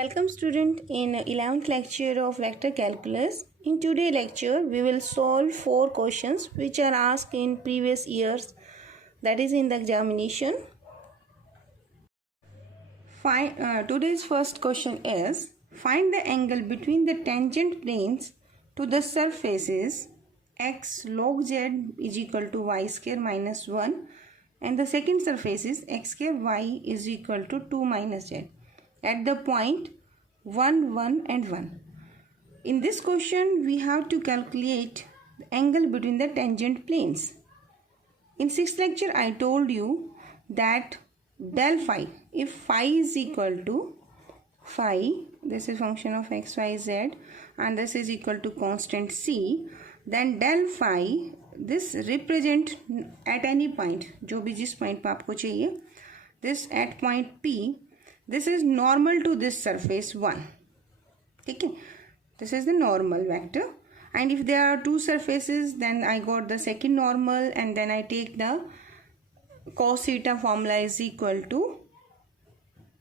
Welcome student in 11th lecture of vector calculus. In today's lecture we will solve 4 questions which are asked in previous years, that is in the examination. Today's first question is find the angle between the tangent planes to the surfaces x log z is equal to y square minus 1 and the second surface is x square y is equal to 2 minus z at the point 1, 1 and 1. In this question, we have to calculate the angle between the tangent planes. In 6th lecture, I told you that del phi, if phi is equal to phi, this is function of x, y, z and this is equal to constant c, then del phi, this represent at any point, जो भी जिस point पे आपको चाहिए, this at point P, this is normal to this surface 1. Okay, this is the normal vector, and if there are two surfaces, then I got the second normal, and then I take the cos theta formula is equal to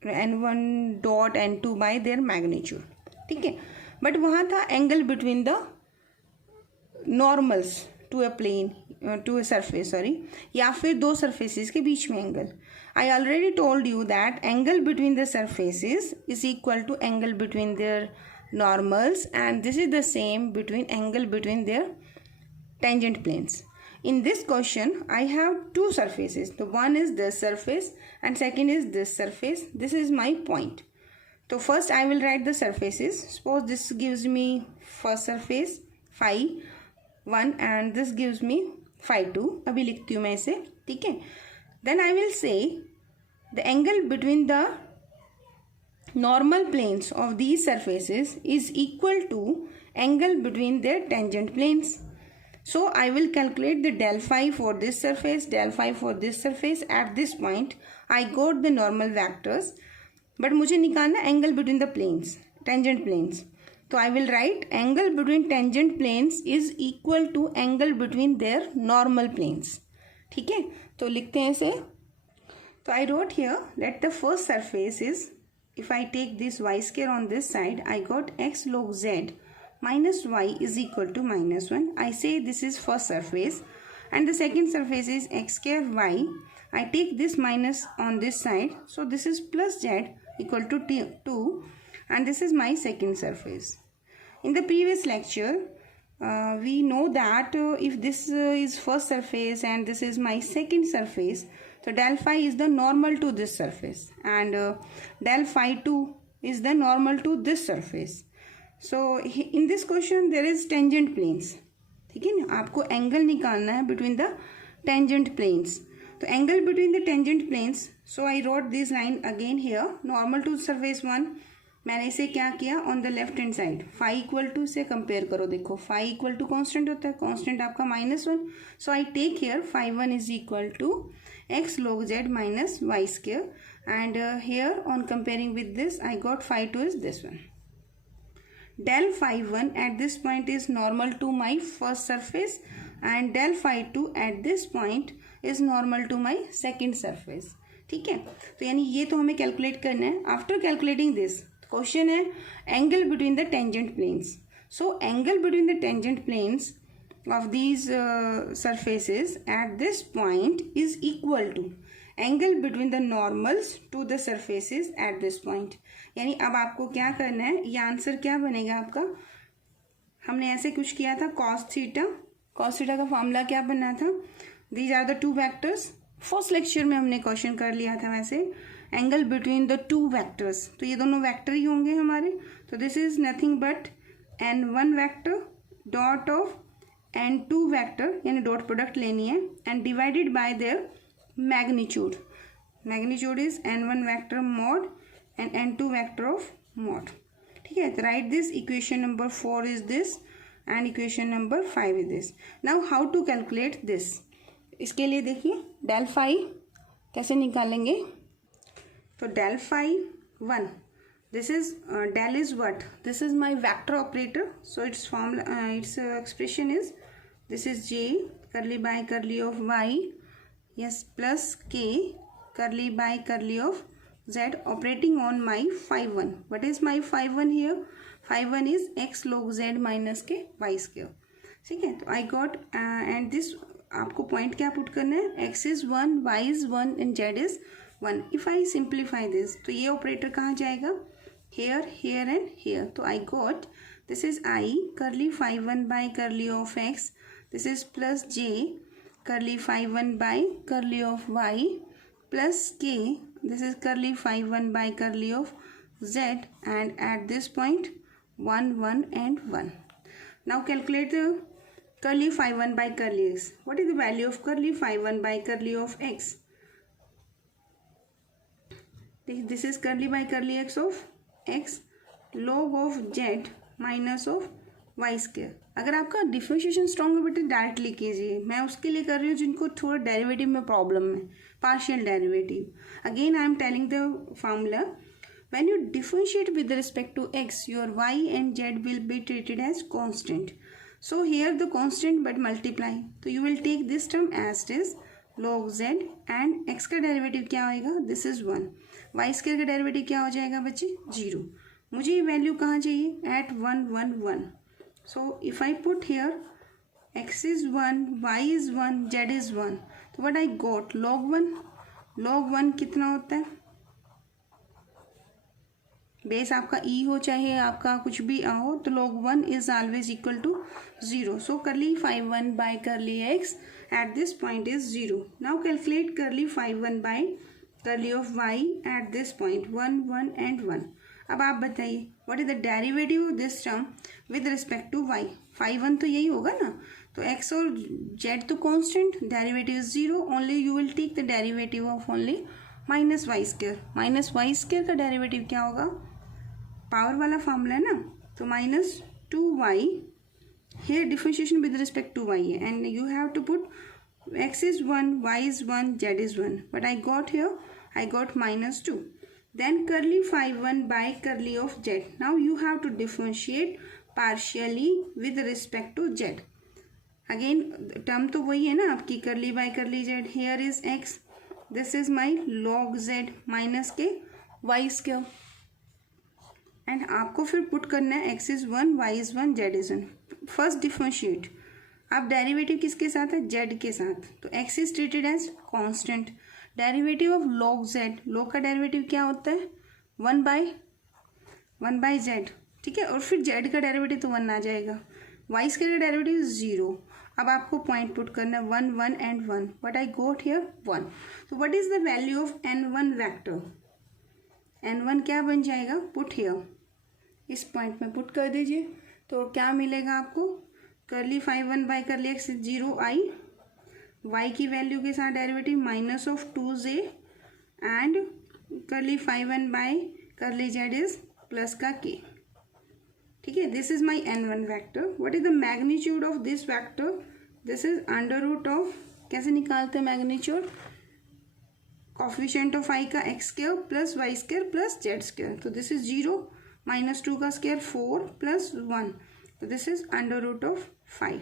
n1 dot n2 by their magnitude. Okay, but वहाँ था angle between the normals to a plane, to a surface, sorry, या फिर दो surfaces के बीच में angle. I already told you that angle between the surfaces is equal to angle between their normals, and this is the same between angle between their tangent planes. In this question, I have two surfaces. The one is this surface and second is this surface. This is my point. So first I will write the surfaces. Suppose this gives me first surface phi 1 and this gives me phi 2. अभी लिखती हूँ मैं इसे, ठीक है. Then I will say the angle between the normal planes of these surfaces is equal to angle between their tangent planes. So I will calculate the del phi for this surface, del phi for this surface. At this point I got the normal vectors, but मुझे निकालना angle between the planes, tangent planes. So I will write angle between tangent planes is equal to angle between their normal planes. ठीक है, तो लिखते हैं इसे. So I wrote here that the first surface is, if I take this y square on this side, I got x log z minus y is equal to minus 1. I say this is first surface, and the second surface is x square y. I take this minus on this side, so this is plus z equal to 2, and this is my second surface. In the previous lecture, we know that if this is first surface and this is my second surface, so del phi is the normal to this surface, and del phi 2 is the normal to this surface. So in this question there is tangent planes, ठीक है ना, आपको angle निकालना है between the tangent planes. तो angle between the tangent planes, so I wrote this line again here, normal to surface 1. मैंने इसे क्या किया, on the left hand side phi equal to से compare करो, देखो phi equal to constant होता है, constant आपका -1. So I take here phi 1 is equal to x log z minus y square, and here on comparing with this I got phi 2 is this one. Del phi 1 at this point is normal to my first surface, and del phi 2 at this point is normal to my second surface. ठीक है, तो यानी ये तो हमें calculate करना है. After calculating this, question है angle between the tangent planes. So angle between the tangent planes of these surfaces at this point is equal to angle between the normals to the surfaces at this point. यानी अब आपको क्या करना है, ये answer क्या बनेगा आपका, हमने ऐसे कुछ किया था cos थीटा का फॉर्मूला क्या बनना था, these are the two vectors. First lecture में हमने क्वेश्चन कर लिया था वैसे, angle between the two vectors, तो ये दोनों वेक्टर ही होंगे हमारे. तो this is nothing but n1 vector dot of n2 vector, यानी डॉट प्रोडक्ट लेनी है, and divided by there magnitude. Magnitude is n1 vector mod and n2 vector of mod. ठीक है, right this. Equation number 4 is this and equation number 5 is this. Now how to calculate this. इसके लिए देखिए del phi कैसे निकालेंगे. तो del phi 1, this is del is what, this is my vector operator, so its formula, its expression is, this is j curly by curly of y, yes, plus k curly by curly of z operating on my phi 1. What is my phi 1 here? Phi 1 is x log z minus के y square. ठीक है, तो I got and this आपको point क्या put करना है, x is 1, y is 1 and z is 1. If I simplify this, तो ये ऑपरेटर कहाँ जाएगा, here, here and here. तो I got this is I curly phi 1 by curly of x. This is plus j curly phi 1 by curly of y plus k. This is curly phi 1 by curly of z, and at this point 1, 1 and 1. Now calculate the curly phi 1 by curly x. What is the value of curly phi 1 by curly of x? This is curly by curly x of x log of z minus of y square. अगर आपका differentiation strong है बेटे directly कीजिए, मैं उसके लिए कर रही हूँ जिनको थोड़ा डेरिवेटिव में प्रॉब्लम है, partial derivative. Again I am telling the formula. When you differentiate with respect to x, your y and z will be treated as constant. So here the constant but multiply. So you will take this term as it is log z and x का derivative क्या होएगा, this is 1. y square का derivative क्या हो जाएगा बच्चे, 0. मुझे ये वैल्यू कहाँ चाहिए, at 1, 1, 1. So if I put here x is 1, y is 1, z is 1. So what I got, log 1. log 1 कितना होता है, बेस आपका e हो चाहे आपका कुछ भी हो, तो log 1 is always equal to 0. So curly phi 1 by curly x at this point is 0. Now calculate curly phi 1 by curly of y at this point, 1, 1 and 1. अब आप बताइए what is the derivative of this term with respect to y. phi 1 तो यही होगा ना, तो x और z तो constant, derivative is 0. only you will take the derivative of only minus y square. minus y square का derivative क्या होगा, पावर वाला फॉर्मूला है ना, तो minus 2y. here differentiation with respect to y है and you have to put x is 1, y is 1, z is 1. but I got here, I got minus 2. then curly phi 1 by curly of z. now you have to differentiate partially with respect to z. again term तो वही है ना आपकी, curly by curly z. here is x, this is my log z minus के y square. And आपको फिर put करना है x is 1, y is 1, z is 1. First differentiate. अब डेरिवेटिव किसके साथ है, z के साथ. तो x is treated as constant. Derivative of log z, log का डेरिवेटिव क्या होता है, 1 बाई z. ठीक है, और फिर z का डेरिवेटिव तो 1 आ जाएगा. y स्क्वायर का डेरिवेटिव 0. अब आपको पॉइंट पुट करना है 1, 1 and 1. But I got here 1. तो what is the value of n1 vector. n1 क्या बन जाएगा, पुट हियर, इस पॉइंट में पुट कर दीजिए. तो क्या मिलेगा आपको, curly phi 1 by curly x 0i, y की वैल्यू के साथ derivative minus of 2j and curly phi 1 by curly z is plus का k. ठीक है, this is my n1 vector. What is the magnitude of this vector, this is under root of, कैसे निकालते हैं magnitude, coefficient of i का x square plus y square plus z square. तो this is 0 minus 2 का square 4 plus 1. तो this is under root of 5.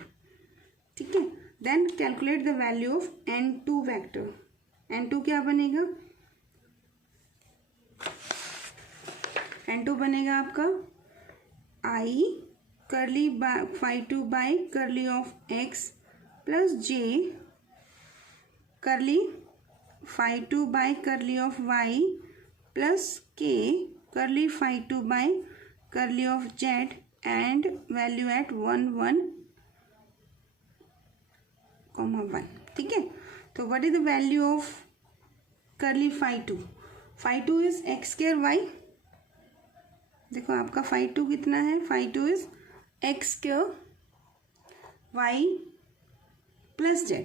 ठीक है, then calculate the value of n2 vector. n2 क्या बनेगा, n2 बनेगा आपका i curly phi 2 by curly of x plus j curly phi 2 by curly of y plus k curly phi 2 by curly of z and value at 1, 1, 1. ठीक है, तो what is the value of curly phi 2. phi 2 is x square y. देखो आपका phi 2 कितना है, phi 2 is x square y plus z.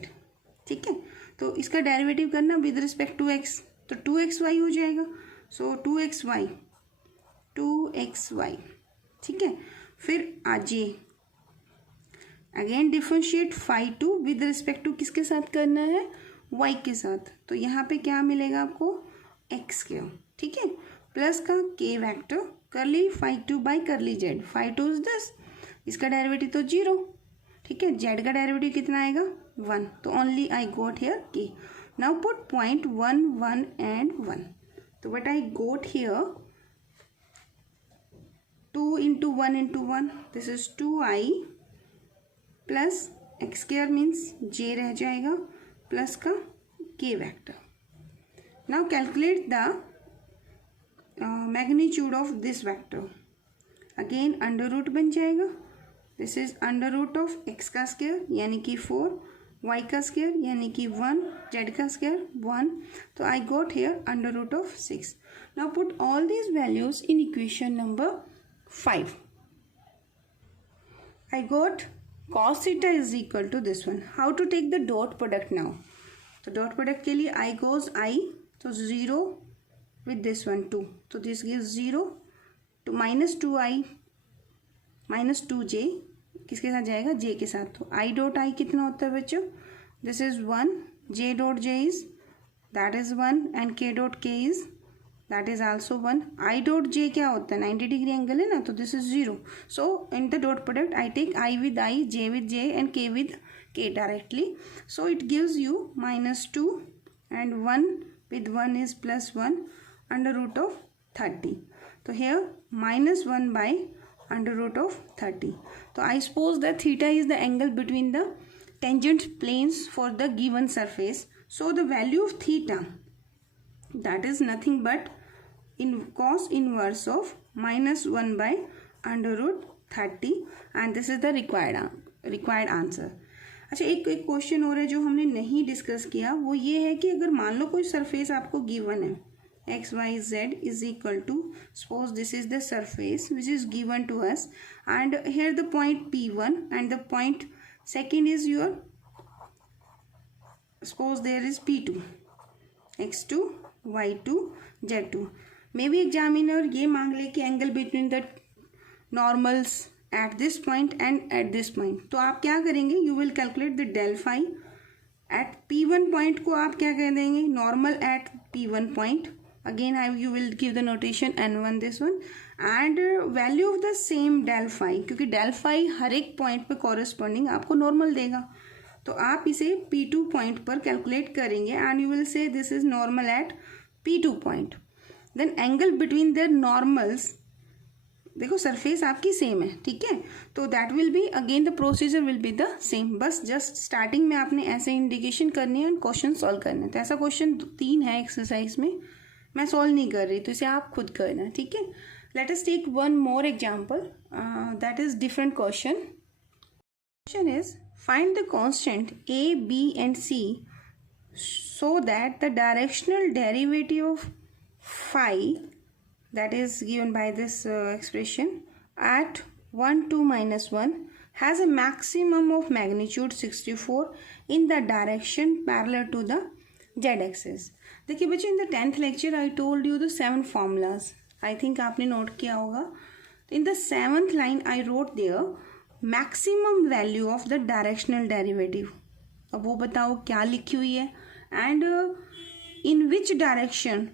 ठीक है, तो इसका डेरिवेटिव करना विद रिस्पेक्ट टू x, तो 2xy हो जाएगा. सो 2xy. ठीक है, फिर आजिए again differentiate phi 2 with respect to किसके साथ करना है, y के साथ. तो यहाँ पे क्या मिलेगा आपको, x स्क्वायर. ठीक है, प्लस का k vector curly phi 2 by curly z. phi 2 is this, इसका डेरिवेटिव तो 0. ठीक है, z का डेरिवेटिव कितना आएगा, 1. तो only I got here k. Now put point 1, 1 and 1. तो what I got here, 2 into 1 into 1, this is 2i plus x square means j रह जाएगा plus का k vector. Now calculate the magnitude of this vector. Again under root बन जाएगा. This is under root of x का square यानी कि 4, y का square यानी कि 1, z का square 1. तो I got here under root of 6. Now put all these values in equation number 5. I got cos theta is equal to this one. How to take the dot product now? तो dot product के लिए I goes I, तो 0 with this one 2. तो this gives 0 to minus 2i minus 2j किसके साथ जाएगा, j के साथ. तो i डॉट i कितना होता है बच्चों, this is 1, j dot j is that is 1 and k dot k is that is also 1. i dot j क्या होता है, 90 डिग्री एंगल है ना, तो this is 0. So in the dot product I take i with i, j with j and k with k directly. So it gives you -2 and 1 with 1 is +1 under root of 30. So here -1 by under root of 30. So I suppose that theta is the angle between the tangent planes for the given surface. So the value of theta, that is nothing but in cos inverse of -1 by under root 30, and this is the required answer. अच्छा, एक question और है जो हमने नहीं discuss किया, वो ये है कि अगर मान लो कोई सरफेस आपको गिवन है x y z is equal to, suppose this is the surface which is given to us, and here the point P1 and the point second is your, suppose there is P2, x2 y2 z2. maybe examiner ये मांग ले कि angle between the normals at this point and at this point. तो आप क्या करेंगे, you will calculate the del phi at P1 point को आप क्या कह देंगे, normal at P1 point. Again you will give the notation n1 this one, and value of the same del phi, क्योंकि del phi हर एक point पे corresponding आपको normal देगा. तो आप इसे P2 point पर calculate करेंगे and you will say this is normal at P2 point. Then angle between the normals, देखो सरफेस आपकी सेम है, ठीक है, तो that will be again the procedure will be the same. बस जस्ट स्टार्टिंग में आपने ऐसे इंडिकेशन करनी है एंड क्वेश्चन सॉल्व करना है. तो ऐसा क्वेश्चन 3 है एक्सरसाइज में, मैं सॉल्व नहीं कर रही, तो इसे आप खुद करना है, ठीक है. Let us take one more example, that is different question. Question is find the constant a, b and c so that the directional derivative of phi, that is given by this expression, at 1, 2, -1 has a maximum of magnitude 64 in the direction parallel to the z-axis. देखिए बच्चे, in the 10th lecture I told you the 7 formulas. I think आपने note किया होगा. In the 7th line I wrote there maximum value of the directional derivative. अब वो बताओ क्या लिखी हुई है and in which direction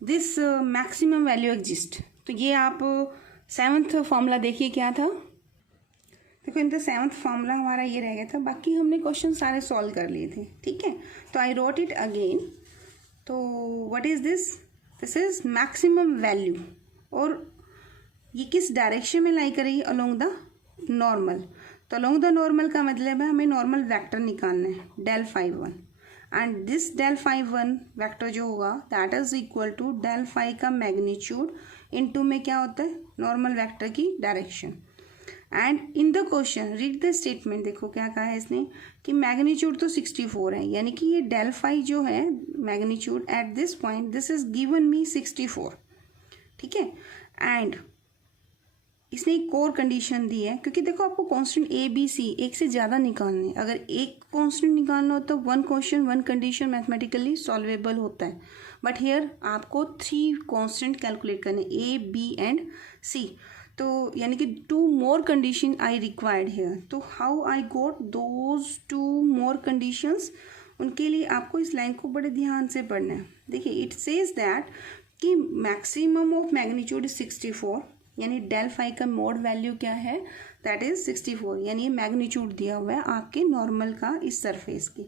this maximum value exist. तो ये आप 7th फॉर्मूला देखिए क्या था. देखो इन द 7th फॉर्मूला हमारा ये रह गया था, बाकी हमने क्वेश्चन सारे सॉल्व कर लिए थे, ठीक है. तो आई रोट इट अगेन. तो what is this, this is maximum value, और ये किस डायरेक्शन में लाई करेगी, अलोंग द नॉर्मल. तो अलोंग द नॉर्मल का मतलब है हमें नॉर्मल वेक्टर निकालना है, del phi 1, and this del phi 1 vector जो होगा that is equal to del phi का मैग्नीट्यूड इनटू में क्या होता है, नॉर्मल वेक्टर की direction. And in the question read the statement. देखो क्या कहा है इसने कि मैग्नीट्यूड तो 64 है, यानी कि ये del phi जो है magnitude eight this point, this is given me 64, ठीक है. एंड इसने एक और कंडीशन दी है, क्योंकि देखो आपको कांस्टेंट ए बी सी एक से ज़्यादा निकालने हैं. अगर एक कांस्टेंट निकालना हो तो 1 क्वेश्चन 1 कंडीशन मैथमेटिकली सॉल्वेबल होता है, बट हियर आपको 3 कांस्टेंट कैलकुलेट करने, ए बी एंड सी. तो यानी कि 2 more condition I required here. तो how I got those 2 more conditions, उनके लिए आपको इस लाइन को बड़े ध्यान से पढ़ना है. देखिए इट सेज दैट कि मैक्सिमम ऑफ मैग्नीट्यूड 64, यानी del phi का मोड वैल्यू क्या है, दैट इज 64, यानी ये मैग्नीट्यूड दिया हुआ है आपके नॉर्मल का इस सरफेस की,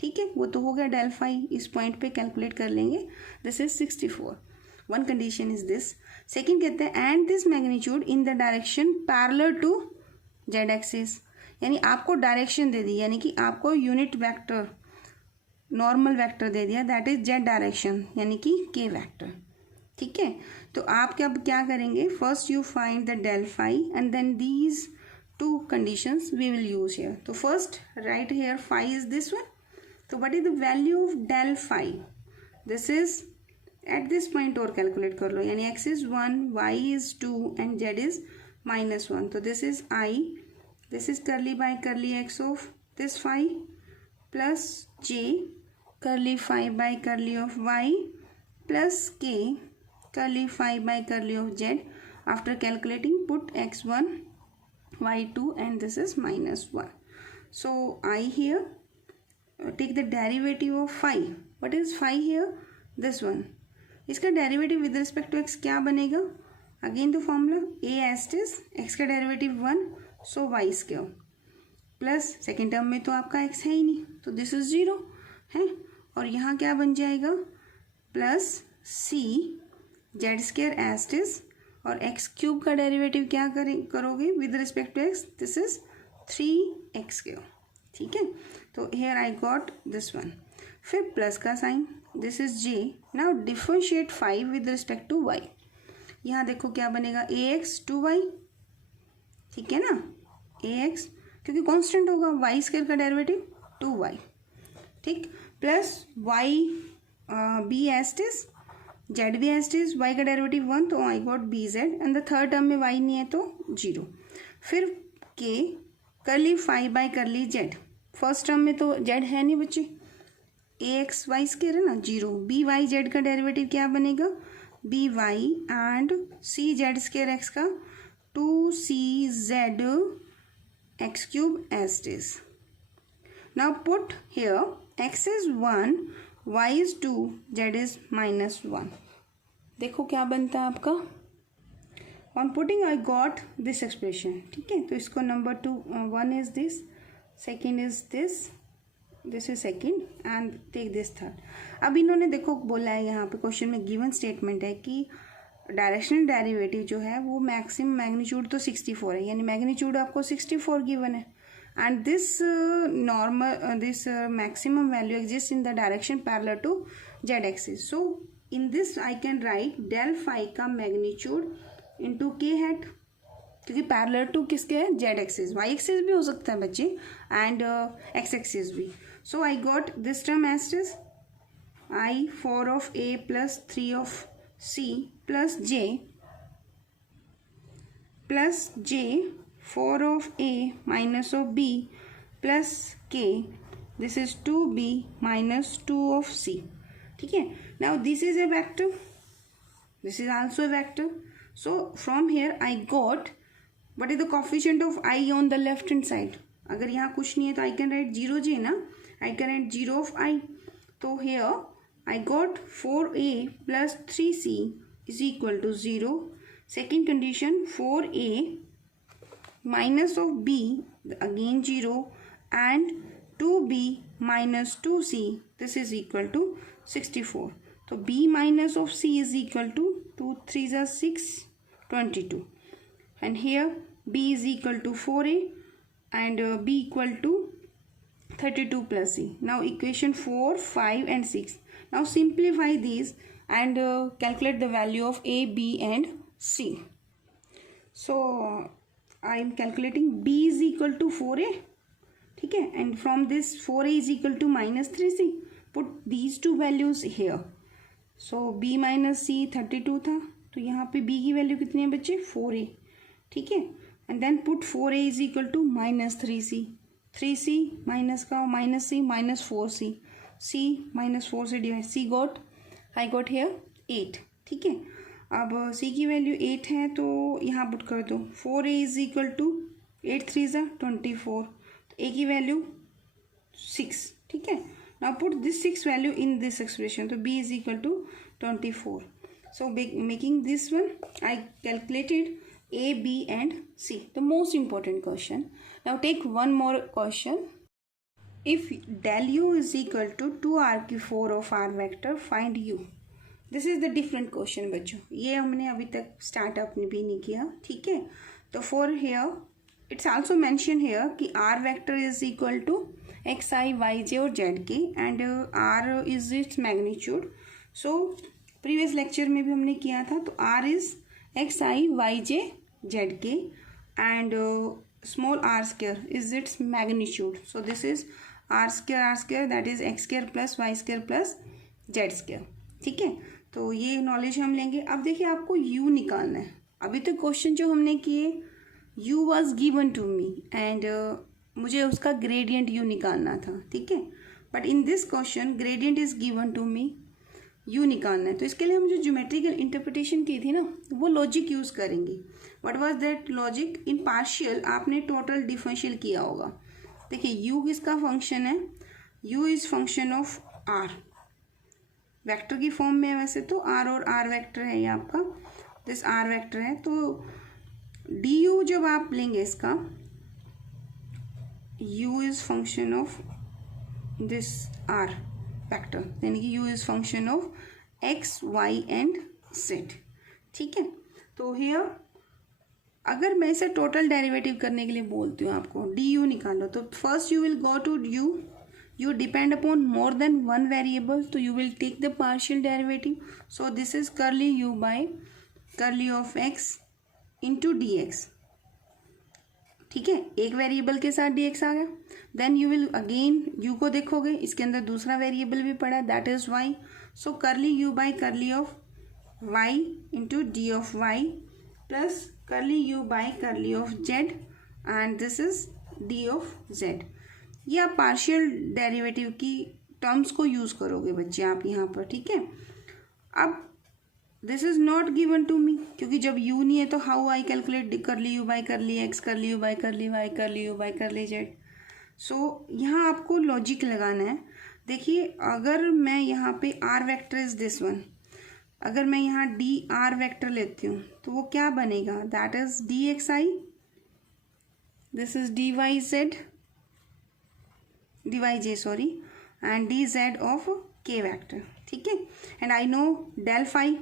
ठीक है. वो तो हो गया del phi, इस पॉइंट पे कैलकुलेट कर लेंगे, this is 64. One condition is this. Second कहते हैं and this magnitude in the direction parallel to z axis. यानी आपको डायरेक्शन दे दी, यानी कि आपको यूनिट वेक्टर नॉर्मल वेक्टर दे दिया, दैट इज जेड डायरेक्शन यानी कि के वेक्टर. ठीक है, तो आप क्या करेंगे, first you find the del phi and then these two conditions we will use here. तो first right here phi is this one. तो what is the value of del phi, this is at this point और calculate कर लो, यानी x is 1, y is 2 and z is -1. तो this is I, this is curly by curly x of this phi plus j करली phi by curly of y plus k curly phi by curly of z. After calculating, put x1, y2 and this is -1. So I here take the derivative of phi. What is phi here? This one. इसका derivative with respect to x क्या बनेगा? Again the formula a asterisk x का derivative 1, so y square plus second term में तो आपका x है ही नहीं, तो दिस इज 0 है. और यहाँ क्या बन जाएगा, प्लस c जेड स्केयर एस्टिस और एक्स क्यूब का डेरिवेटिव क्या करोगे with respect to x, this is 3x cube. ठीक है, तो here I got this one. फिर प्लस का sign, this is j. Now differentiate 5 with respect to y. यहाँ देखो क्या बनेगा, ax 2y. ठीक है ना, ax क्योंकि कांस्टेंट होगा, y स्केयर का डेरिवेटिव 2y. ठीक, प्लस y b एस्टिस जेड भी एस्टिस, y का डेरिवेटिव 1, तो I got b z and the third term में y नहीं है तो 0. फिर k curly phi by curly z, first term में तो z है नहीं बच्चे, ax y स्केयर है ना 0. बी वाई जेड का डेरिवेटिव क्या बनेगा, B Y and c Z square x का 2cz x क्यूब एस्टिस. Now put here x is 1, y is 2, z is -1. देखो क्या बनता है आपका, on putting I got this expression. ठीक है, तो इसको number 2 1 is this, second is this, this is second and take this third. अब इन्होंने देखो बोला है यहाँ पे क्वेश्चन में गिवन स्टेटमेंट है कि डायरेक्शनल डेरिवेटिव जो है वो मैक्सिमम मैग्नीट्यूड तो 64 है, यानी मैग्नीट्यूड आपको 64 गिवन है. And this maximum value exists in the direction parallel to z axis. So in this I can write del phi का magnitude into k hat, क्योंकि parallel to किसके है, z axis. y axis भी हो सकता है बच्चे and x axis भी. So I got this term as is I 4 of a plus 3 of c plus j 4 of a minus of b plus k, this is 2b minus 2 of c. ठीक है, now this is a vector, this is also a vector. So from here I got what is the coefficient of I on the left hand side. अगर यहाँ कुछ नहीं है तो I can write 0j ना, I can write 0 of I. तो here I got 4a plus 3c is equal to 0. Second condition 4a minus of b again 0 and 2b minus 2c, this is equal to 64. So b minus of c is equal to 2 3s are 6 22 and here b is equal to 4a and b equal to 32 plus c. Now equation 4 5 and 6. Now simplify these and calculate the value of a, b and c. So I am calculating b is equal to 4a. ठीक है, and from this 4a is equal to -3c. Put these two values here. So b minus c 32 था, तो यहाँ पे b की value कितनी है बच्चे, 4a. ठीक है, and then put 4a is equal to -3c. 3c minus का minus c minus 4c. c minus 4 से divide, c got I got here 8. ठीक है, अब c की वैल्यू 8 है तो यहाँ पुट कर दो, 4a इज इक्वल टू 8 3 24, तो a की वैल्यू 6. ठीक है, now put this 6 value in this expression, तो b is equal to 24. So making this one I calculated a, b and c. The most important question. Now take one more question. If del u is equal to 2r4 of r vector, find u. This is the different question बच्चों, ये हमने अभी तक startup भी नहीं किया, ठीक है। तो for here it's also mention here कि R vector is equal to X I Y J और Z K and R is its magnitude. So previous lecture में भी हमने किया था, तो R is X I Y J Z K and small R square is its magnitude. So this is are square that is x square plus Y square plus Z square, ठीक है। तो ये नॉलेज हम लेंगे। अब देखिए आपको u निकालना है। अभी तो क्वेश्चन जो हमने किए u was given to me and मुझे उसका ग्रेडियंट u निकालना था, ठीक है। But in this question gradient is given to me, u निकालना है। तो इसके लिए हम जो ज्योमेट्रिकल इंटरप्रिटेशन की थी ना, वो लॉजिक यूज करेंगे। What was that logic? In partial आपने टोटल डिफरेंशियल किया होगा। देखिए u किसका फंक्शन है? u is function of r, vector की फॉर्म में है वैसे तो r और r वेक्टर है ये आपका, दिस r वेक्टर है। तो du जब आप लेंगे इसका, u is function of this r vector, यानी कि u is function of x y and z, ठीक है। तो हियर अगर मैं इसे टोटल डेरिवेटिव करने के लिए बोलती हूँ आपको du निकालो, तो first you will go to you depend upon more than one variable, so you will take the partial derivative. So this is curly u by curly of x into dx, ठीक है। एक variable के साथ dx आ गया, then you will again u को देखोगे, इसके अंदर दूसरा वेरिएबल भी पड़ा है that is y, so curly u by curly of y into d of y plus curly u by curly of z and this is d of z। ये आप पार्शियल डेरिवेटिव की टर्म्स को use करोगे बच्चे आप यहाँ पर, ठीक है। अब this is not given to me, क्योंकि जब u नहीं है तो how I calculate curly u by curly x, curly u by curly y, curly u by curly z। So यहाँ आपको लॉजिक लगाना है। देखिए अगर मैं यहाँ पे r vector is this one, अगर मैं यहाँ डी आर वेक्टर लेती हूँ तो वो क्या बनेगा? That is d x i, this is d y z, dy j sorry, and dz of k vector, ठीक है। And I know del phi,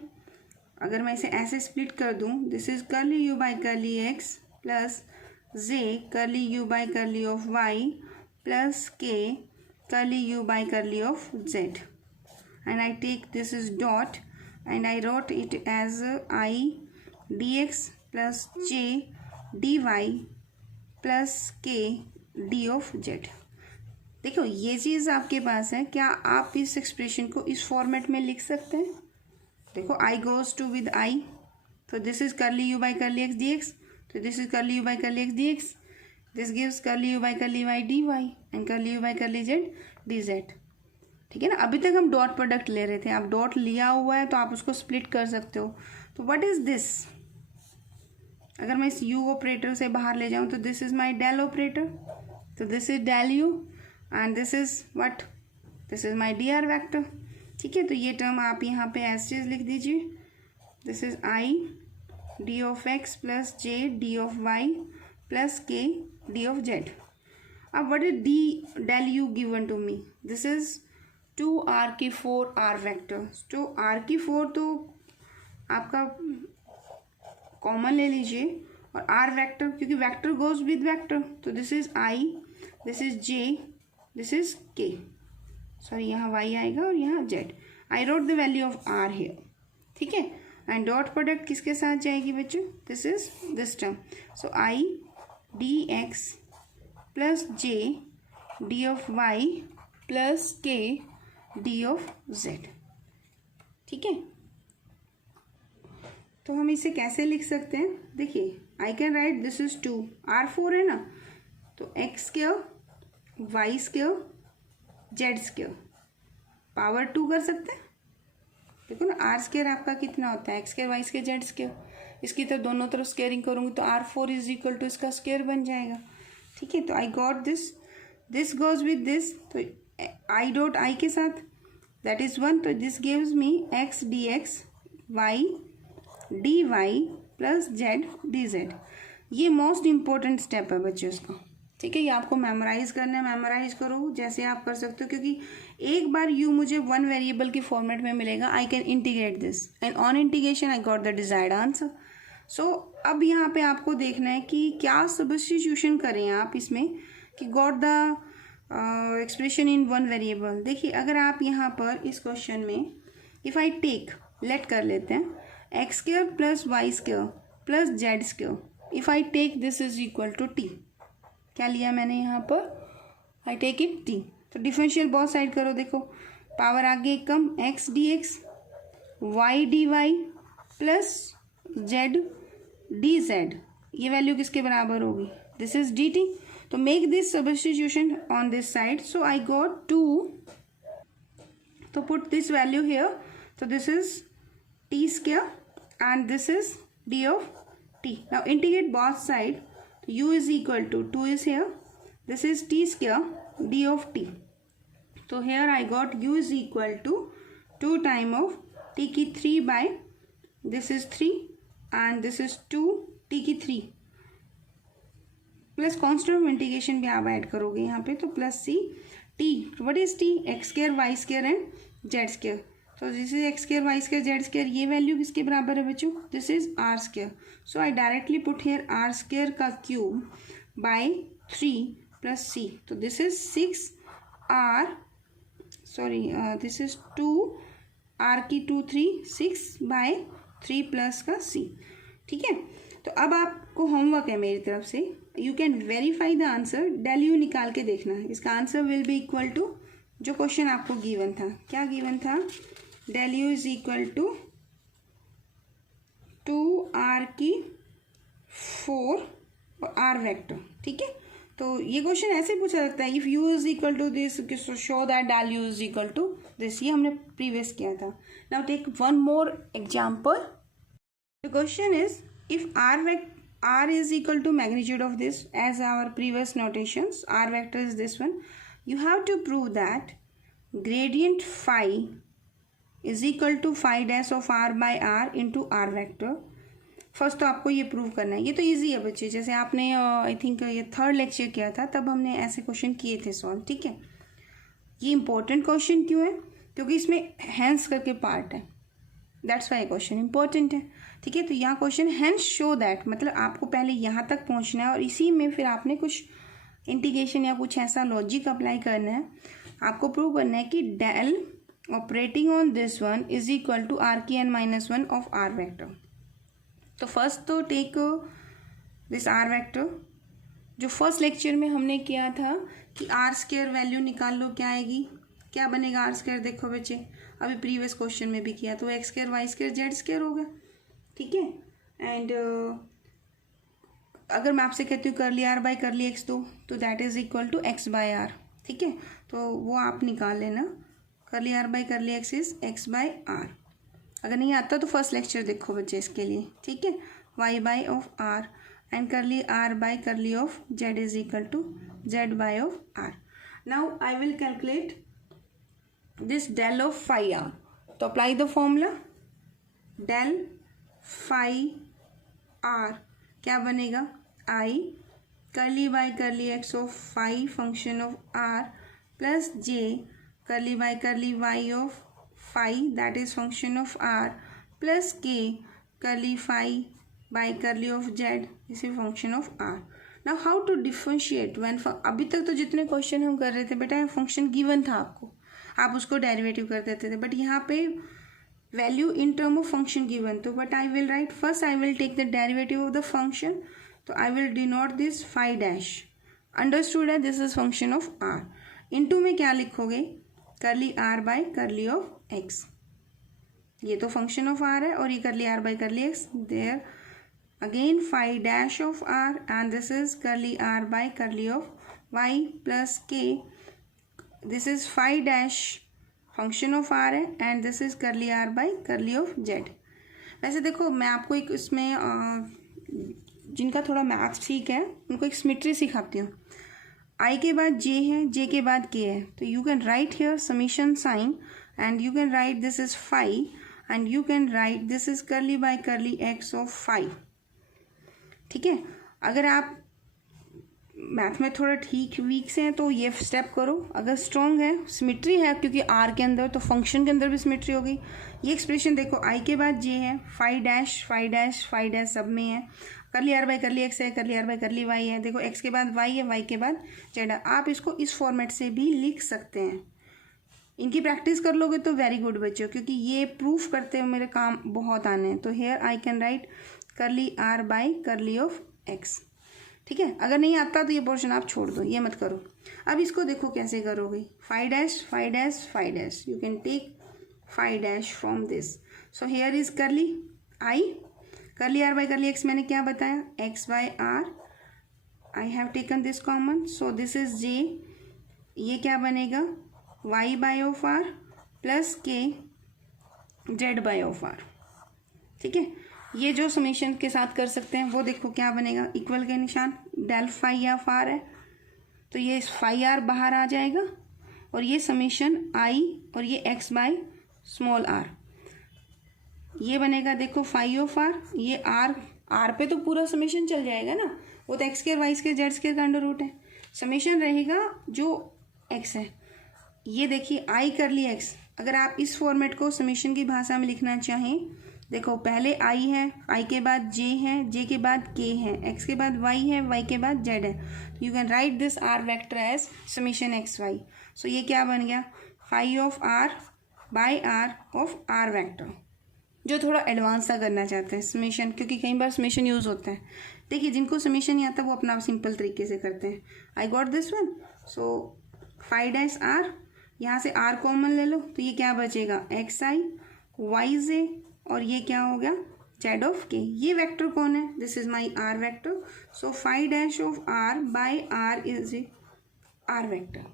अगर मैं इसे ऐसे स्प्लिट कर दूं, this is curly u by curly x plus j curly u by curly of y plus k curly u by curly of z, and I take this is dot and I wrote it as i dx plus j dy plus k d of z। देखो ये चीज़ आपके पास है, क्या आप इस expression को इस format में लिख सकते हैं? देखो I goes to with I, तो this is curly U by curly X D X, तो this is curly U by curly X D X, this gives curly U by curly Y D Y and curly U by curly Z D Z, ठीक है ना। अभी तक हम dot product ले रहे थे, आप डॉट लिया हुआ है तो आप उसको स्प्लिट कर सकते हो। तो व्हाट इज दिस? अगर मैं इस यू ऑपरेटर से बाहर ले जाऊँ तो this is my del operator, तो this is del U and this is what? This is my D R vector, ठीक है। तो ये टर्म आप यहाँ पे एज चीज लिख दीजिए, this is i d of x plus j d of y plus k d of z. अब what is d del u given to me? This is 2r4 r vector. तो r4 तो आपका common ले लीजिए, और r vector क्योंकि vector goes with vector, तो this is i, this is j, this is k, sorry यहाँ y आएगा और यहाँ z। I wrote the value of r here, ठीक है। एंड डॉट प्रोडक्ट किसके साथ जाएगी बच्चों? This is this term, so i dx plus j d of y plus k d of z, ठीक है। तो हम इसे कैसे लिख सकते हैं? देखिए I can write this is 2, r4 है ना, तो x square y square z square power 2 कर सकते हैं। देखो ना आर स्क्वायर आपका कितना होता है? X square y square z square, इसकी तरफ दोनों तरफ स्क्वायरिंग करूँगी तो r4 इज इक्वल टू इसका स्क्वायर बन जाएगा, ठीक है। तो I got this, this goes with this, तो आई डॉट आई के साथ दैट इज 1, तो this gives me x D x Y D Y plus Z D Z. ये मोस्ट इम्पोर्टेंट स्टेप है बच्चों इसका, ठीक है, ये आपको मेमोराइज करना है, मेमोराइज करो जैसे आप कर सकते हो, क्योंकि एक बार यू मुझे वन वेरिएबल की फॉर्मेट में मिलेगा, I can integrate this and on integration I got the desired answer. So अब यहाँ पे आपको देखना है कि क्या सब्स्टिट्यूशन करें आप इसमें कि got the expression in one variable. देखिए अगर आप यहाँ पर इस क्वेश्चन में इफ़ आई टेक, लेट कर लेते हैं X square plus Y square plus Z square, if I take this is equal to T, क्या लिया मैंने यहाँ पर, आई टेक इट टी। तो डिफरेंशियल बहुत साइड करो, देखो पावर आगे कम, X D x Y D Y plus Z D Z, ये वैल्यू किसके बराबर होगी, दिस इज डी टी। तो make this substitution on this side, so I got to, तो put this value here, so this is t square and this is d of t. Now integrate both side, u is equal to 2 is here, this is t square d of t. So here I got u is equal to 2 time of t की 3 by this is 3 and this is 2 t की 3 plus constant of integration भी आप add करोगे यहाँ पे, तो plus C T, what is T, x square y square and z square. तो this is x square y square z square, ये value किसके बराबर है बच्चों, this is are square. So I directly put here r square का cube by 3 plus C, तो this is 6 r, sorry this is 2 r की 2 3 6 bye 3 plus का सी। ठीक है, तो अब आपको होमवर्क है मेरी तरफ से, you can verify the answer, del u निकाल के देखना है, इसका answer will be equal to जो क्वेश्चन आपको गिवन था, क्या गिवन था, del u is equal to 2r की 4 और r वेक्टर। ठीक है, तो ये क्वेश्चन ऐसे पूछा जाता है, if u is equal to this show that del u is equal to this, ये हमने प्रीवियस किया था। Now take one more example, the question is if r is equal to magnitude of this as our previous notations, r vector is this one, you have to prove that gradient phi is equal to phi dash of r by r into r vector। First तो आपको ये prove करना है, ये तो easy है बच्चे, जैसे आपने आई थिंक ये थर्ड लेक्चर किया था तब हमने ऐसे क्वेश्चन किए थे सॉल्व। ठीक है, ये इंपॉर्टेंट क्वेश्चन क्यों है, क्योंकि इसमें हैंस करके पार्ट है, दैट्स वाई क्वेश्चन इंपॉर्टेंट है। ठीक है, तो यहाँ क्वेश्चन हैंस शो दैट, मतलब आपको पहले यहाँ तक पहुँचना है और इसी में फिर आपने कुछ इंटीग्रेशन या कुछ ऐसा लॉजिक अप्लाई करना है, आपको प्रूव करना है कि del operating on this one is equal to r की n - 1 ऑफ आर वेक्टर। तो फर्स्ट तो टेक दिस आर वेक्टर, जो फर्स्ट लेक्चर में हमने किया था कि आर स्क्वायर वैल्यू निकाल लो, क्या आएगी, क्या बनेगा आर स्क्वायर, देखो बच्चे अभी प्रीवियस क्वेश्चन में भी किया, तो x square y square z square होगा। ठीक है, एंड अगर मैं आपसे कहती हूँ करली आर बाई करली एक्स दो, तो that is equal to x by r. ठीक है, तो वो आप निकाल लेना, curly r by curly x is x by r. अगर नहीं आता तो फर्स्ट लेक्चर देखो बच्चे इसके लिए। ठीक है, y by of r and curly r by curly of z is equal to z by of r. Now I will calculate this del of phi r, तो apply the formula, del phi r क्या बनेगा, i curly by curly x of phi function of r plus j curly by curly y of phi that is function of r plus k curly phi by curly of z is a function of r। now how to differentiate when, अभी तक तो जितने question हम कर रहे थे बेटा function given था आपको, आप उसको डेरिवेटिव कर देते थे, बट यहाँ पे value in term of function given, तो but I will write first I will take the derivative of the function, तो I will denote this phi dash, understood है, this is function of r. Into में क्या लिखोगे, curly r by curly of x, ये तो function of r है और ये curly r by curly x, there again phi dash of r and this is curly r by curly of y plus k, this is phi dash function of r है and this is curly r by curly of z. वैसे देखो मैं आपको एक इसमें जिनका थोड़ा math ठीक है उनको एक सिमेट्री सिखाती हूँ, आई के बाद जे है, जे के बाद के है, तो you can write here summation sign and you can write this is phi and you can write this is curly by curly x of phi. ठीक है, अगर आप मैथ में थोड़ा ठीक वीक से हैं तो ये स्टेप करो, अगर स्ट्रॉन्ग है, सिमेट्री है क्योंकि आर के अंदर, तो फंक्शन के अंदर भी सिमेट्री हो गई। ये एक्सप्रेशन देखो, आई के बाद जे है, five dash five dash five dash सब में है, करली आर बाई करली एक्स है, करली आर बाई करली वाई है, देखो एक्स के बाद वाई है, वाई के बाद जेड है। आप इसको इस फॉर्मेट से भी लिख सकते हैं। इनकी प्रैक्टिस कर लोगे तो वेरी गुड बच्चों, क्योंकि ये प्रूफ करते हुए मेरे काम बहुत आने हैं। तो here I can write curly r by curly of x, ठीक है। अगर नहीं आता तो ये पोर्शन आप छोड़ दो, ये मत करो। अब इसको देखो कैसे करोगे, five dash five dash five dash, you can take five dash from this. So here is curly i, करली आर बाई करली एक्स मैंने क्या बताया, x by r, I have taken this common, so this is j, ये क्या बनेगा y by of r plus k z by of r, ठीक है। ये जो समीशन के साथ कर सकते हैं वो देखो क्या बनेगा, इक्वल के निशान, डेल फाई ऑफ आर है तो ये फाई आर बाहर आ जाएगा, और ये समीशन आई और ये एक्स बाई स्मॉल आर, ये बनेगा देखो फाई ऑफ आर, ये आर पे तो पूरा समीशन चल जाएगा ना, वो तो x square y square z square का अंडर रूट है, समीशन रहेगा जो एक्स है। ये देखिए आई कर ली एक्स, अगर आप इस फॉर्मेट को समीशन की भाषा में लिखना चाहें, देखो पहले आई है, आई के बाद जे है, जे के बाद के है, एक्स के बाद वाई है, वाई के बाद जेड है, you can write this r vector as summation x y. So ये क्या बन गया, phi of r by r of r vector. जो थोड़ा एडवांस सा करना चाहते हैं समीशन, क्योंकि कई बार समीशन यूज होता है, देखिए जिनको समीशन नहीं आता वो अपना सिंपल तरीके से करते हैं। I got this one, so five dash r, यहाँ से आर कॉमन ले लो तो ये क्या बचेगा, एक्स आई वाई जे, और ये क्या हो गया जेड ऑफ के। ये वेक्टर कौन है, this is my r vector, so five dash of r by r is r vector,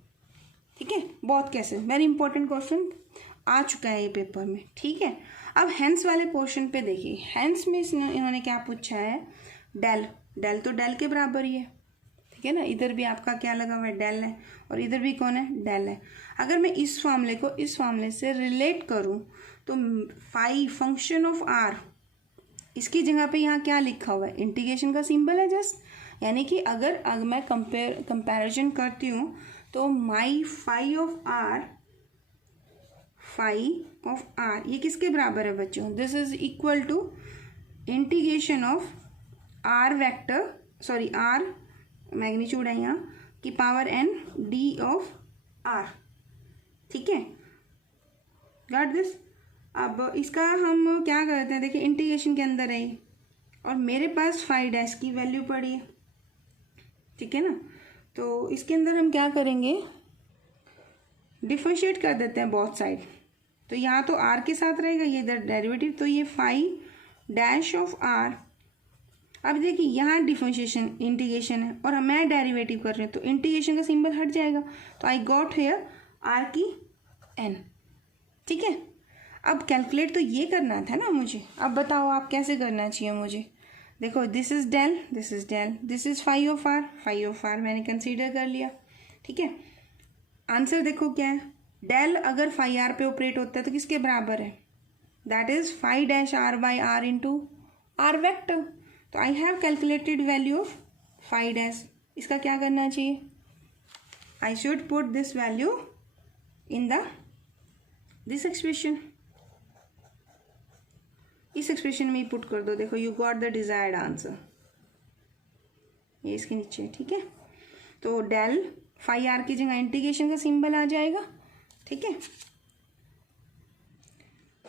ठीक है। बहुत कैसे, वेरी इंपॉर्टेंट क्वेश्चन आ चुका है ये पेपर में, ठीक है। अब हेंस वाले पोर्शन पे देखिए, हेंस में इन्होंने क्या पूछा है, डेल, डेल तो डेल के बराबर ही है, ठीक है ना, इधर भी आपका क्या लगा हुआ है, डेल है, और इधर भी कौन है, डेल है। अगर मैं इस फॉर्मूले को इस फॉर्मूले से रिलेट करूं तो फाई फंक्शन ऑफ आर, इसकी जगह पे यहाँ क्या लिखा हुआ है, इंटीग्रेशन का सिंबल है जस्ट, यानी कि अगर मैं कंपैरिजन करती हूँ तो my phi of r, phi of r ये किसके बराबर है बच्चों, this is equal to integration of r vector, sorry r magnitude है यहाँ की power n d of r, ठीक है, गॉट दिस। अब इसका हम क्या करते हैं, देखिए इंटीग्रेशन के अंदर है और मेरे पास फाइव डैश की वैल्यू पड़ी है, ठीक है ना, तो इसके अंदर हम क्या करेंगे, डिफरेंशिएट कर देते हैं बोथ साइड। तो यहाँ तो आर के साथ रहेगा, ये इधर डेरिवेटिव, तो ये फाइव डैश ऑफ आर। अब देखिए यहाँ डिफरेंशिएशन इंटीग्रेशन है और मैं डेरिवेटिव कर रही हूँ, तो इंटीग्रेशन का सिंबल हट जाएगा, तो आई गॉट हेयर आर की एन, ठीक है। अब कैलकुलेट तो ये करना था ना मुझे, अब बताओ आप कैसे करना चाहिए मुझे। देखो this is del, this is del, this is five of r, five of r मैंने कंसीडर कर लिया, ठीक है। आंसर देखो क्या है, डेल अगर फाइव आर पे ऑपरेट होता है तो किसके बराबर है, that is phi dash r by r into r vector. तो I have calculated value of phi dash, इसका क्या करना चाहिए, I should put this value in the this expression, इस एक्सप्रेशन में ही पुट कर दो, देखो you got the desired answer, ये इसके नीचे, ठीक है। तो डेल फाइव आर की जगह इंटीग्रेशन का सिंबल आ जाएगा, ठीक है।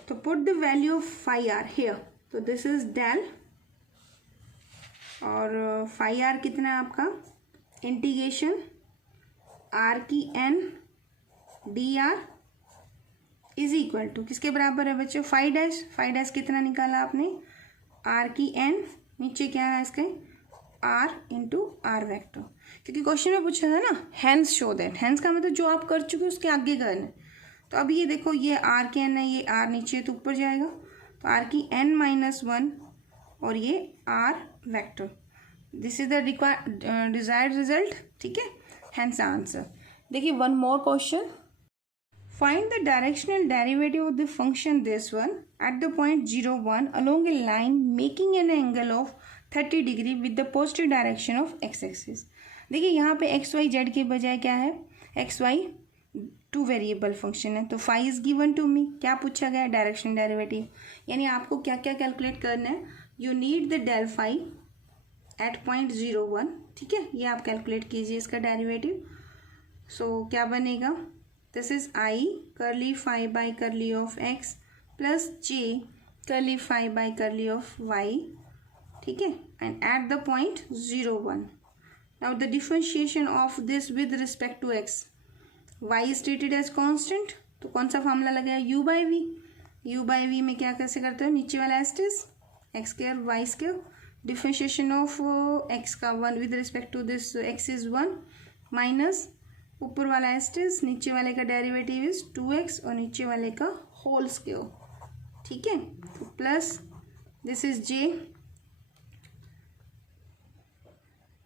तो put the value of five r here, तो दिस इज डेल, और फाइव आर कितना है आपका, इंटीग्रेशन आर की n d r is equal to किसके बराबर है बच्चों, फाइव डैश, फाइव डैश कितना निकाला आपने, आर की एन, नीचे क्या है इसके आर इंटू आर वेक्टर, क्योंकि क्वेश्चन में पूछा था ना हैंस शो दैट, हैंस का मतलब जो आप कर चुके उसके आगे करना है। तो अब ये देखो ये आर के एन है, ये आर नीचे तो ऊपर जाएगा, तो आर की एन माइनस वन और ये r vector, this is the desired result, ठीक है, हैंस आंसर। देखिए one more question, find the directional derivative of the function this one at the point 0 1 along a line making an angle of 30 degree with the positive direction of x-axis। देखिए यहाँ पे x Y Z के बजाय क्या है, x y two variable function है, तो phi is given to me. क्या पूछा गया, डायरेक्शन डेरिवेटिव, यानी आपको क्या क्या कैलकुलेट करना है, you need the del phi at point 0 1, ठीक है, ये आप कैलकुलेट कीजिए इसका डेरिवेटिव। सो क्या बनेगा, this is I curly phi by curly of x plus J curly phi by curly of Y, ठीक है, and at the point 0 1। Now the differentiation of this with respect to X, y is treated as constant, तो कौन सा formula लगेगा, u by v. u by v में क्या कैसे करते हो, नीचे वाला as it is x square y square, differentiation of x का 1 with respect to this x is 1 minus ऊपर वाला एस्टिस, नीचे वाले का डेरिवेटिव इज 2x और नीचे वाले का होल स्क्वायर, ठीक है, plus this is j।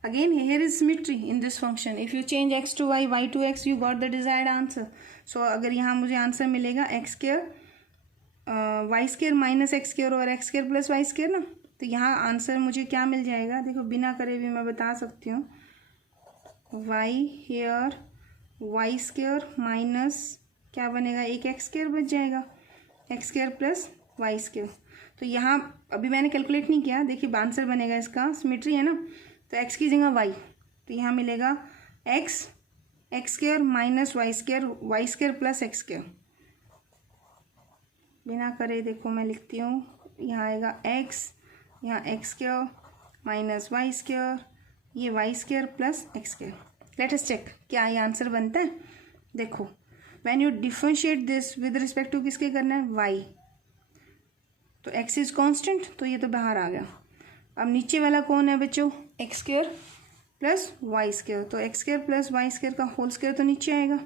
Again here is symmetry in this function. If you change x to y, y to x, you got the desired answer. So अगर यहाँ मुझे answer मिलेगा x square y square minus x square और x square plus Y square ना, तो यहाँ answer मुझे क्या मिल जाएगा, देखो बिना करे भी मैं बता सकती हूँ, Y here Y square minus क्या बनेगा, एक एक्स स्क्वायर बच जाएगा, X square plus Y square. तो यहाँ अभी मैंने कैलकुलेट नहीं किया, देखिए आंसर बनेगा इसका, सिमेट्री है ना, तो x की जगह y, तो यहाँ मिलेगा x X square minus Y square plus x square. बिना करे देखो मैं लिखती हूँ, यहाँ आएगा x, यहाँ x square minus Y square, ये y square plus x square. Let us check क्या ये आंसर बनता है। देखो when you differentiate this with respect to किसके करना है, y, तो x इज कांस्टेंट, तो ये तो बाहर आ गया। अब नीचे वाला कौन है बच्चों, x square plus Y square, तो x square plus Y square का होल स्क्वायर तो नीचे आएगा।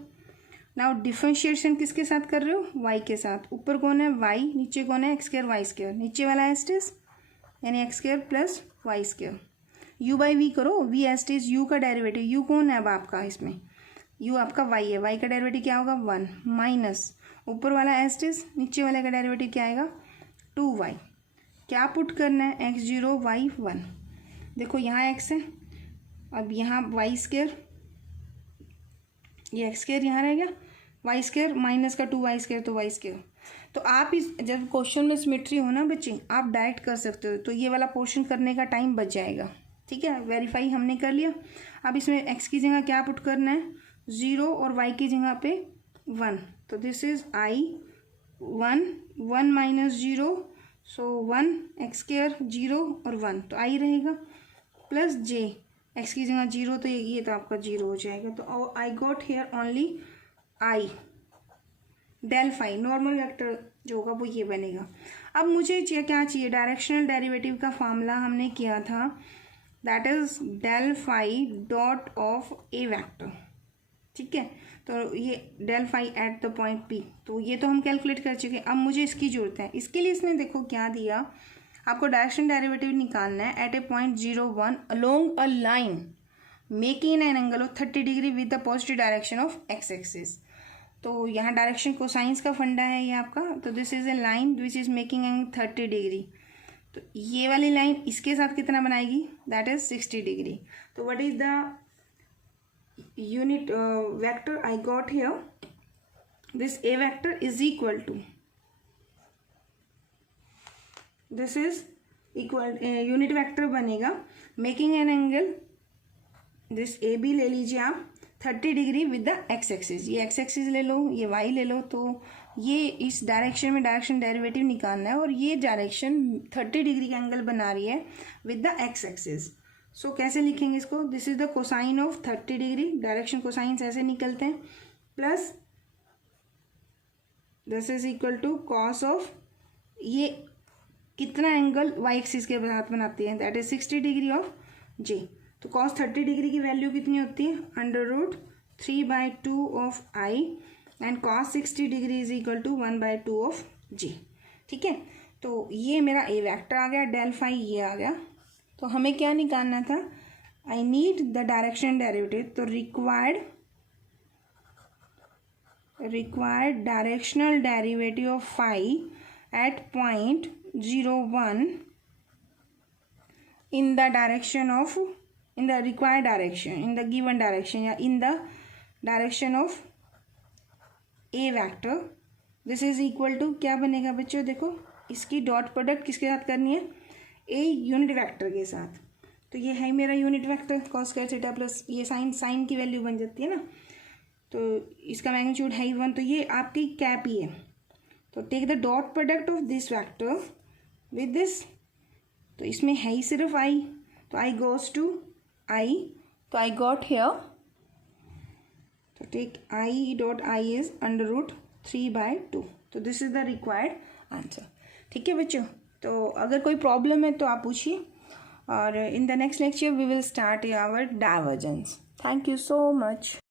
नाउ डिफरेंशिएशन किसके साथ कर रहे हो, वाई के साथ, ऊपर कौन है वाई, नीचे कौन है एक्स स्क्वायर वाई स्क्वायर, नीचे वाला एस्टिस यानी X square plus Y square. U by V करो, वी एस्टिस यू का डेरिवेटिव, यू कौन है अब आपका इसमें, यू आपका वाई है, वाई का डेरिवेटिव क्या होगा 1 माइनस ऊपर वाला एस्टिस, नीचे वाले का डेरिवेटिव क्या आएगा 2y। क्या पुट करना है, x0 y1, देखो यहाँ x है, अब यहाँ वाई स्क्वायर, ये एक्स स्क्वायर यहाँ रह गया, वाई स्क्वायर माइनस का 2y स्क्वायर तो वाई स्क्वायर। तो आप इस जब क्वेश्चन में सिमेट्री हो ना बच्चे, आप डायरेक्ट कर सकते हो, तो ये वाला पोर्शन करने का टाइम बच जाएगा, ठीक है। वेरीफाई हमने कर लिया। अब इसमें x की जगह क्या पुट करना है 0 और y की जगह पे 1, तो this is i 1 minus 0, so 1 x square 0 और 1 तो आई रहेगा, प्लस जे एक्स की जगह 0, तो ये तो आपका 0 हो जाएगा। तो I got here only I del phi, normal vector जो होगा वो ये बनेगा। अब मुझे क्या चाहिए, डायरेक्शनल डेरिवेटिव का फॉर्मूला हमने किया था, that is del phi dot of A vector, ठीक है। तो ये del phi at the point P, तो ये तो हम कैलकुलेट कर चुके हैं। अब मुझे इसकी जरूरत है, इसके लिए इसने देखो क्या दिया, आपको डायरेक्शन डेरिवेटिव निकालना है at a point 0 1 along a line making an angle of 30 degree with the positive direction of X axis. तो यहाँ डायरेक्शन कोसाइंस का फंडा है ये आपका, तो this is a line which is making angle 30 degree, तो ये वाली लाइन इसके साथ कितना बनाएगी, दैट इज 60 डिग्री। तो what is the unit vector I got here, this a vector is equal to, this is equal unit vector बनेगा making an angle, this a b ले लीजिए आप 30 degree with the X axis, ये x axis ले लो, ये Y ले लो, तो ये इस डायरेक्शन में डायरेक्शन डेरिवेटिव निकालना है, और ये डायरेक्शन 30 डिग्री का एंगल बना रही है with the X axis. So कैसे लिखेंगे इसको, this is the cosine of 30 degree, direction cosines ऐसे निकलते हैं, plus this is equal to cos of, ये कितना एंगल वाई एक्सिस के साथ बनाती है, that is 60 degree of J. तो कॉस 30 डिग्री की वैल्यू कितनी होती है, √3/2 of i, and cos 60 degree is equal to 1/2 of j, ठीक है। तो ये मेरा ए वेक्टर आ गया, डेल फाई ये आ गया। तो हमें क्या निकालना था, I need the direction derivative, तो required directional derivative of phi at point 0 1 in the direction of in the required direction, in the given direction या in the direction of a vector, this is equal to क्या बनेगा बच्चों, देखो इसकी dot product किसके साथ करनी है, a यूनिट वेक्टर के साथ। तो ये है मेरा unit vector cos square theta plus ये साइन की वैल्यू बन जाती है ना, तो इसका मैग्नीट्यूड है 1, तो ये आपकी कैप ही है। तो take the dot product of this vector with this, तो इसमें है ही सिर्फ आई, तो आई गोज टू आई, तो आई गॉट हेयर, तो take I dot I is √3/2। तो this is the required answer. ठीक है बच्चों, तो अगर कोई प्रॉब्लम है तो आप पूछिए, और in the next lecture we will start our divergence. Thank you so much.